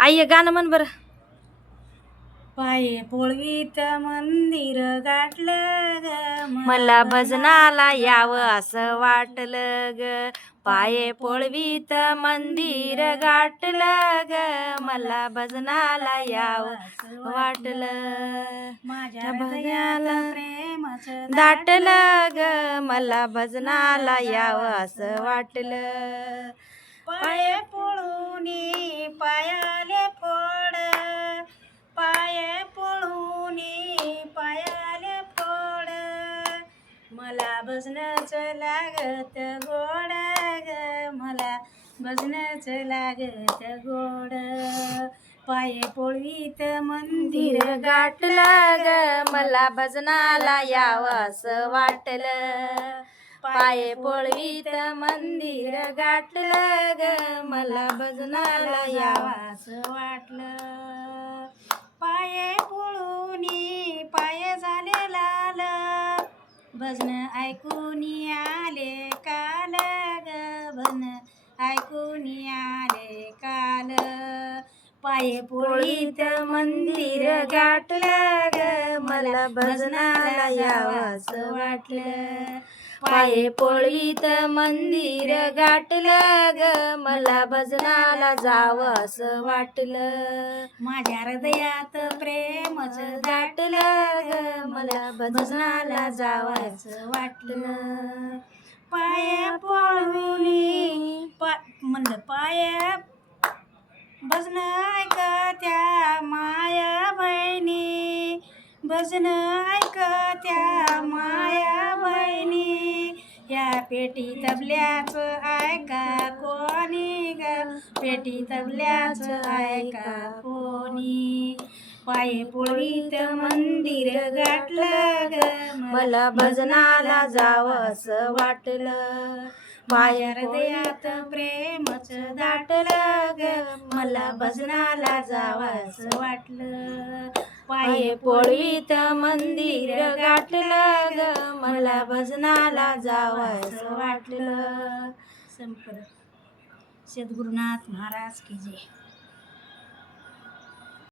आई गाणं म्हण बरं. पाये पोळवीत मंदिर गाठलं ग मला भजनाला यावं असं वाटलं ग. पाये पोळवीत मंदिर गाठलं ग. मला भजनाला यावं वाटलं. माझ्या भजनाला प्रेमच दाटलं ग. मला भजनाला यावं असं वाटलं. पाये पोळूनी पायाले फोड, पाये पोळूनी पायाले फोड, मला भजनच लागत गोड ग. मला भजनच लागत गोड. पाये पोळवीत मंदिर गाठलं ग. मला भजनाला यावं असं वाटलं. पाये पोळवीत मंदिर गाठलं ग. मला भजनाला यावं असं वाटलं. पाये पोळूनी पाय झाले लाल, भजन ऐकून आले काल ग. भजन ऐकून आले काल. पाये पोळीत मंदिर गाठलं ग. मला भजनाला यावं असं वाटलं. पाये पोळवीत मंदिर गाठलं ग. मला भजनाला जावं असं वाटलं. माझ्या हृदयात प्रेमच दाटलं ग. मला भजनाला जावंच वाटलं. पाया पोळूनी म्हणलं पाया भजन ऐकत्या माया बहिणी, भजन ऐकत्या माया बहिणी. या पेटी तबल्याच ऐका कोणी ग, पेटी तबल्याच ऐका कोणी. पाये पोळीत मंदिर गाठलं ग. मला भजनाला जावं असं वाटलं. माझ्या हृदयात प्रेमच दाटलं ग. मला भजनाला जावंच वाटलं. पाये पोळवीत मंदिर गाठलं ग. मला भजनाला जावं असं वाटलं. संपर सद्गुरुनाथ महाराज की जय.